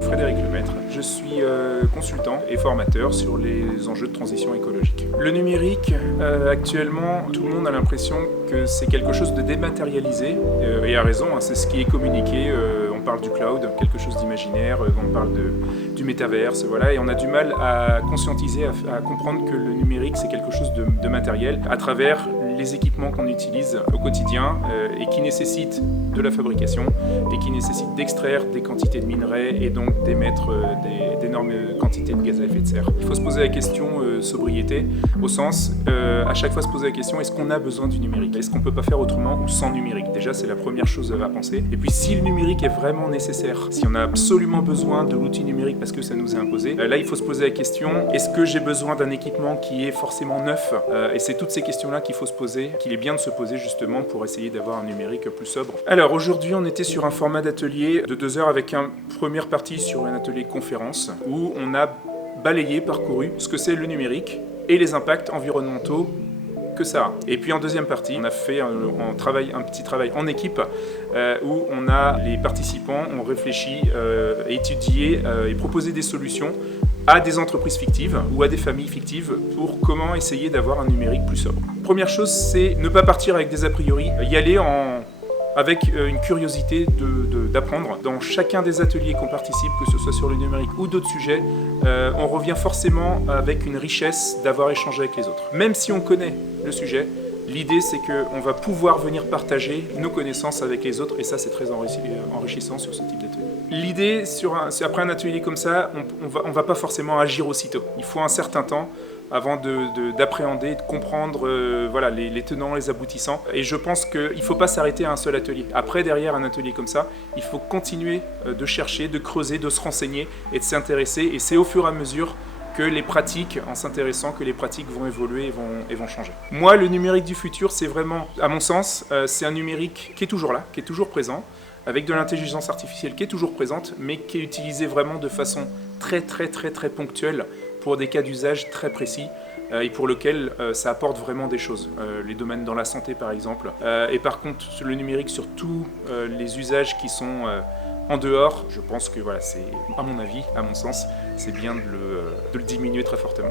Frédéric Lemaître, je suis consultant et formateur sur les enjeux de transition écologique. Le numérique, actuellement, tout le monde a l'impression que c'est quelque chose de dématérialisé, et a raison, hein, c'est ce qui est communiqué. On parle du cloud, quelque chose d'imaginaire, on parle du métaverse, voilà, et on a du mal à conscientiser, à comprendre que le numérique c'est quelque chose de matériel à travers les équipements qu'on utilise au quotidien et qui nécessitent de la fabrication et qui nécessitent d'extraire des quantités de minerais et donc d'émettre d'énormes quantités de gaz à effet de serre. Il faut se poser la question sobriété, au sens, à chaque fois se poser la question, est-ce qu'on a besoin du numérique? Est-ce qu'on peut pas faire autrement ou sans numérique? Déjà, c'est la première chose à penser. Et puis, si le numérique est vraiment nécessaire, si on a absolument besoin de l'outil numérique parce que ça nous est imposé, là, il faut se poser la question, est-ce que j'ai besoin d'un équipement qui est forcément neuf? Et c'est toutes ces questions-là qu'il faut se poser, qu'il est bien de se poser justement pour essayer d'avoir un numérique plus sobre. Alors, aujourd'hui, on était sur un format d'atelier de 2 heures avec une première partie sur un atelier conférence où on a balayé, parcouru ce que c'est le numérique et les impacts environnementaux que ça a. Et puis en deuxième partie, on a fait un petit travail en équipe où les participants ont réfléchi, étudié et proposé des solutions à des entreprises fictives ou à des familles fictives pour comment essayer d'avoir un numérique plus sobre. Première chose, c'est ne pas partir avec des a priori, y aller avec une curiosité d'apprendre. Dans chacun des ateliers qu'on participe, que ce soit sur le numérique ou d'autres sujets, on revient forcément avec une richesse d'avoir échangé avec les autres. Même si on connaît le sujet, l'idée c'est qu'on va pouvoir venir partager nos connaissances avec les autres et ça c'est très enrichissant sur ce type d'atelier. L'idée, après un atelier comme ça, on va pas forcément agir aussitôt. Il faut un certain temps avant d'appréhender, de comprendre voilà, les tenants, les aboutissants. Et je pense qu'il ne faut pas s'arrêter à un seul atelier. Après, derrière un atelier comme ça, il faut continuer de chercher, de creuser, de se renseigner et de s'intéresser. Et c'est au fur et à mesure que les pratiques, en s'intéressant, que les pratiques vont évoluer et vont changer. Moi, le numérique du futur, c'est vraiment, à mon sens, c'est un numérique qui est toujours là, qui est toujours présent, avec de l'intelligence artificielle qui est toujours présente, mais qui est utilisée vraiment de façon très ponctuelle pour des cas d'usage très précis et pour lesquels ça apporte vraiment des choses. Les domaines dans la santé par exemple. Et par contre, sur le numérique, sur tous les usages qui sont en dehors, je pense que voilà, c'est, à mon avis, à mon sens, c'est bien de le diminuer très fortement.